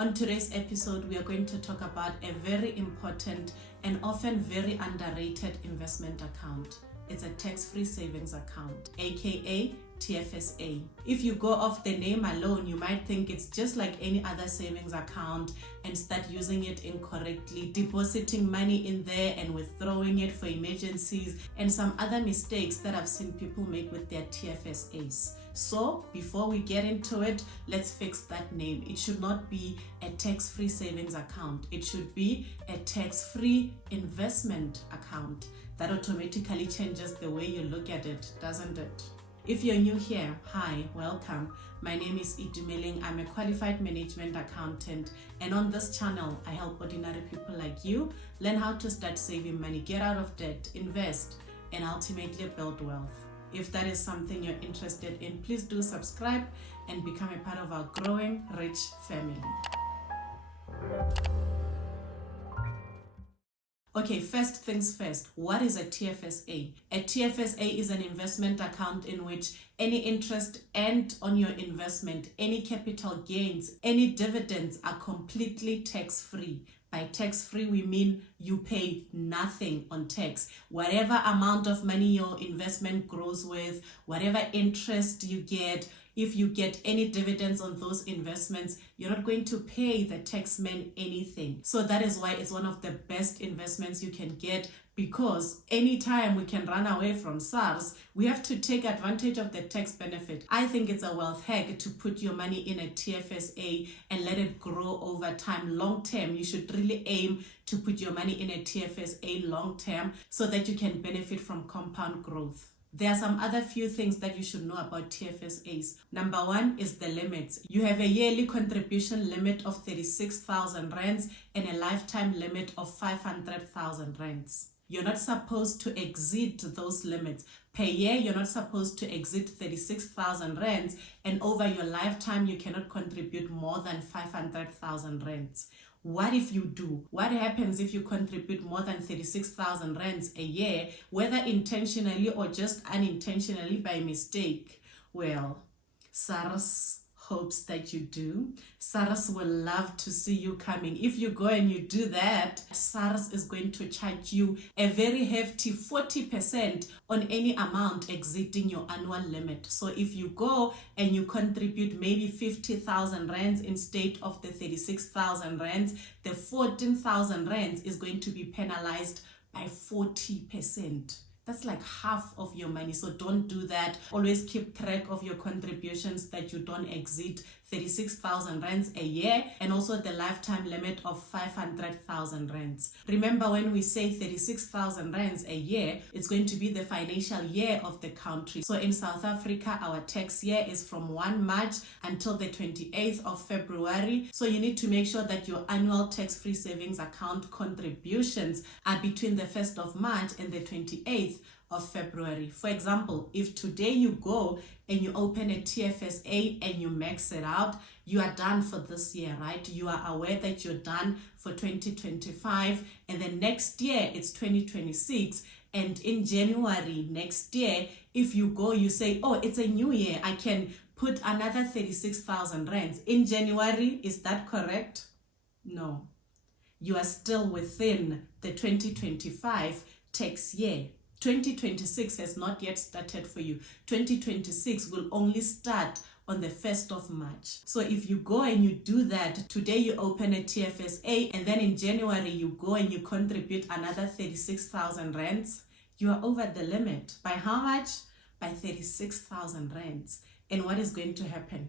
On today's episode, we are going to talk about a very important and often very underrated investment account. It's a tax-free savings account, aka TFSA. If you go off the name alone, you might think it's just like any other savings account and start using it incorrectly, depositing money in there and withdrawing it for emergencies and some other mistakes that I've seen people make with their TFSAs. So before we get into it, let's fix that name. It should not be a tax-free savings account. It should be a tax-free investment account. That automatically changes the way you look at it, doesn't it? If you're new here, hi, welcome. My name is Idumeling. I'm a qualified management accountant, and on this channel, I help ordinary people like you learn how to start saving money, get out of debt, invest, and ultimately build wealth. If that is something you're interested in, please do subscribe and become a part of our growing rich family. Okay, first things first, what is a TFSA? A TFSA is an investment account in which any interest earned on your investment, any capital gains, any dividends are completely tax-free. By tax-free, we mean you pay nothing on tax. Whatever amount of money your investment grows with, whatever interest you get, if you get any dividends on those investments, you're not going to pay the taxman anything. So that is why it's one of the best investments you can get, because anytime we can run away from SARS, we have to take advantage of the tax benefit. I think it's a wealth hack to put your money in a TFSA and let it grow over time. Long term, you should really aim to put your money in a TFSA long term so that you can benefit from compound growth. There are some other few things that you should know about TFSAs. Number one is the limits. You have a yearly contribution limit of 36,000 rands and a lifetime limit of 500,000 rands. You're not supposed to exceed those limits. Per year, you're not supposed to exceed 36,000 rands, and over your lifetime, you cannot contribute more than 500,000 rands. What if you do? What happens if you contribute more than 36,000 rands a year, whether intentionally or just unintentionally by mistake? Well, SARS hopes that you do. SARS will love to see you coming. If you go and you do that, SARS is going to charge you a very hefty 40% on any amount exceeding your annual limit. So if you go and you contribute maybe 50,000 rands instead of the 36,000 rands, the 14,000 rands is going to be penalized by 40%. That's like half of your money. So don't do that. Always keep track of your contributions that you don't exceed 36,000 rands a year, and also the lifetime limit of 500,000 rands. Remember, when we say 36,000 rands a year, it's going to be the financial year of the country. So in South Africa, our tax year is from 1 March until the 28th of February. So you need to make sure that your annual tax-free savings account contributions are between the 1st of March and the 28th of February. For example, if today you go and you open a TFSA and you max it out, you are done for this year, right? You are aware that you're done for 2025, and then next year it's 2026. And in January next year, if you go, you say, oh, it's a new year, I can put another 36,000 rands. In January, is that correct? No. You are still within the 2025 tax year. 2026 has not yet started for you. 2026 will only start on the 1st of March. So if you go and you do that, today you open a TFSA, and then in January you go and you contribute another 36,000 rands, you are over the limit. By how much? By 36,000 rands. And what is going to happen?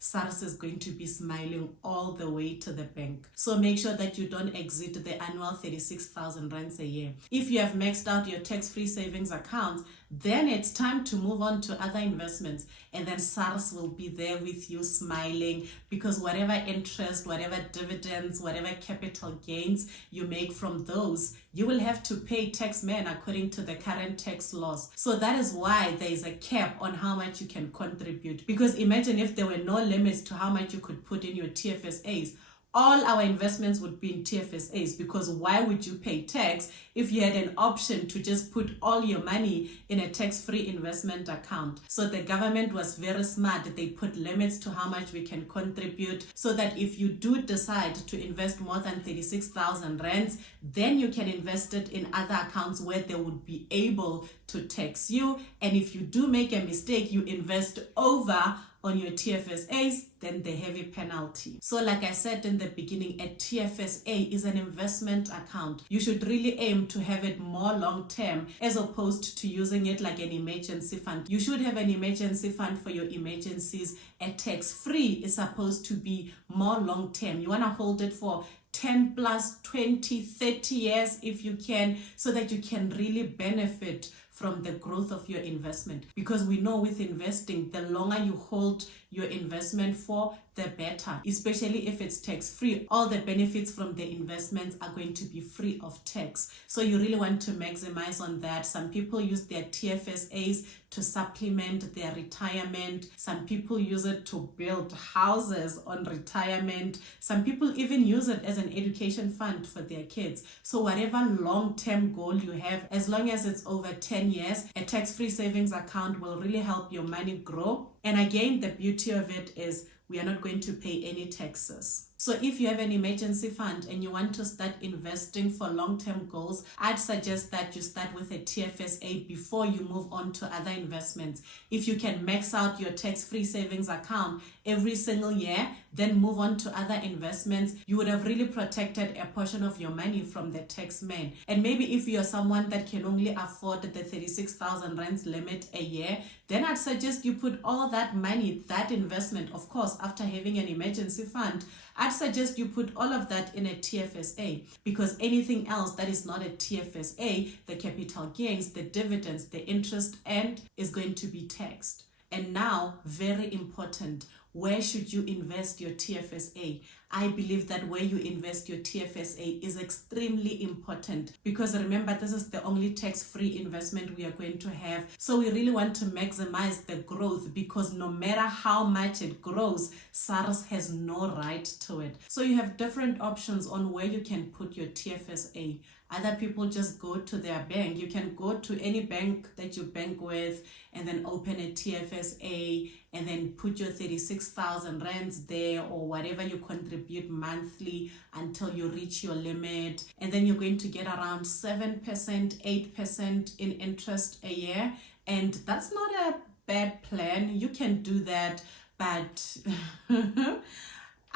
SARS is going to be smiling all the way to the bank. So make sure that you don't exceed the annual 36,000 rands a year. If you have maxed out your tax-free savings account, then it's time to move on to other investments, and then SARS will be there with you smiling, because whatever interest, whatever dividends, whatever capital gains you make from those, you will have to pay taxmen according to the current tax laws. So that is why there is a cap on how much you can contribute, because imagine if there were no limits to how much you could put in your TFSAs, all our investments would be in TFSAs, because why would you pay tax if you had an option to just put all your money in a tax-free investment account? So the government was very smart. They put limits to how much we can contribute, so that if you do decide to invest more than 36,000 rands, then you can invest it in other accounts where they would be able to tax you. And if you do make a mistake, you invest over on your TFSAs, then the heavy penalty. So like I said in the beginning, a TFSA is an investment account. You should really aim to have it more long-term as opposed to using it like an emergency fund. You should have an emergency fund for your emergencies. A tax-free is supposed to be more long-term. You want to hold it for 10 plus 20, 30 years if you can, so that you can really benefit from the growth of your investment. Because we know with investing, the longer you hold your investment for, the better, especially if it's tax-free. All the benefits from the investments are going to be free of tax. So you really want to maximize on that. Some people use their TFSAs to supplement their retirement. Some people use it to build houses on retirement. Some people even use it as an education fund for their kids. So whatever long-term goal you have, as long as it's over 10 years, a tax-free savings account will really help your money grow. And again, the beauty of it is we are not going to pay any taxes. So if you have an emergency fund and you want to start investing for long-term goals, I'd suggest that you start with a TFSA before you move on to other investments. If you can max out your tax-free savings account every single year, then move on to other investments, you would have really protected a portion of your money from the tax man. And maybe if you're someone that can only afford the 36,000 rands limit a year, then I'd suggest you put all that money, that investment, of course, after having an emergency fund, I'd suggest you put all of that in a TFSA, because anything else that is not a TFSA, the capital gains, the dividends, the interest, and is going to be taxed. And now, very important, where should you invest your TFSA? I believe that where you invest your TFSA is extremely important, because remember, this is the only tax-free investment we are going to have. So we really want to maximize the growth, because no matter how much it grows, SARS has no right to it. So you have different options on where you can put your TFSA. Other people just go to their bank. You can go to any bank that you bank with and then open a TFSA and then put your 36,000 rands there, or whatever you contribute monthly until you reach your limit. And then you're going to get around 7%, 8% in interest a year. And that's not a bad plan. You can do that, but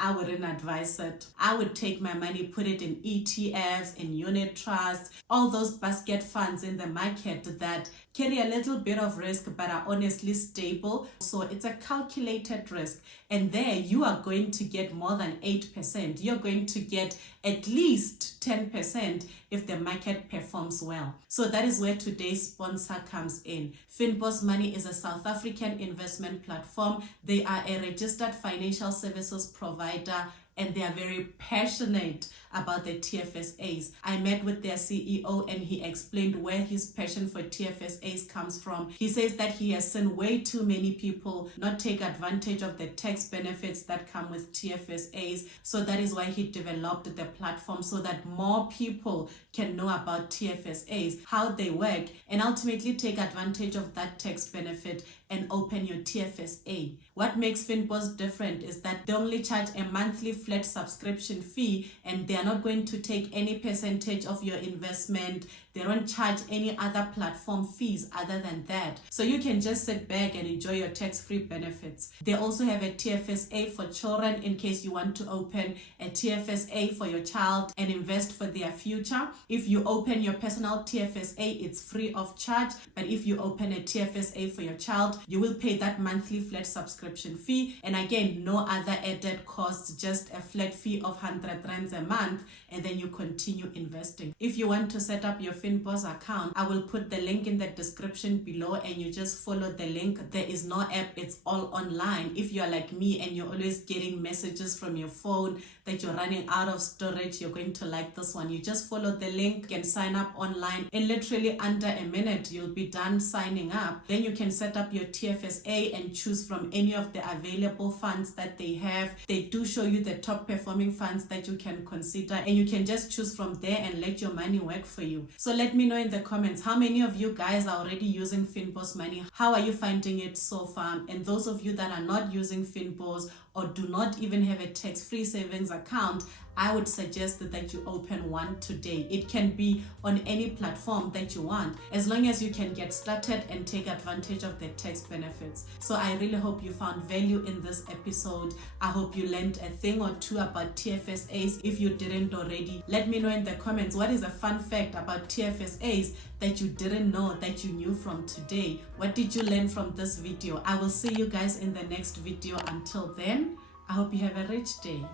I wouldn't advise it. I would take my money, put it in ETFs, in unit trusts, all those basket funds in the market that carry a little bit of risk but are honestly stable. So it's a calculated risk. And there you are going to get more than 8%. You're going to get at least 10% if the market performs well. So that is where today's sponsor comes in. Fynbos Money is a South African investment platform. They are a registered financial services provider, and they are very passionate about the TFSAs. I met with their CEO and he explained where his passion for TFSAs comes from. He says that he has seen way too many people not take advantage of the tax benefits that come with TFSAs. So that is why he developed the platform, so that more people can know about TFSAs, how they work, and ultimately take advantage of that tax benefit and open your TFSA. What makes Fynbos different is that they only charge a monthly flat subscription fee, and they are not going to take any percentage of your investment. They don't charge any other platform fees other than that. So you can just sit back and enjoy your tax-free benefits. They also have a TFSA for children in case you want to open a TFSA for your child and invest for their future. If you open your personal TFSA, it's free of charge. But if you open a TFSA for your child, you will pay that monthly flat subscription fee. And again, no other added costs, just a flat fee of 100 rands a month, and then you continue investing. If you want to set up your Fynbos account, I will put the link in the description below, and you just follow the link. There is no app, it's all online. If you are like me and you're always getting messages from your phone that you're running out of storage, you're going to like this one. You just follow the link and sign up online. In literally under a minute, you'll be done signing up. Then you can set up your TFSA and choose from any of the available funds that they have. They do show you the top performing funds that you can consider, and you can just choose from there and let your money work for you. So let me know in the comments, how many of you guys are already using Fynbos money? How are you finding it so far? And those of you that are not using Fynbos or do not even have a tax-free savings account, I would suggest that you open one today. It can be on any platform that you want, as long as you can get started and take advantage of the tax benefits. So I really hope you found value in this episode. I hope you learned a thing or two about TFSAs. If you didn't already, let me know in the comments, what is a fun fact about TFSAs that you didn't know that you knew from today? What did you learn from this video? I will see you guys in the next video. Until then, I hope you have a rich day.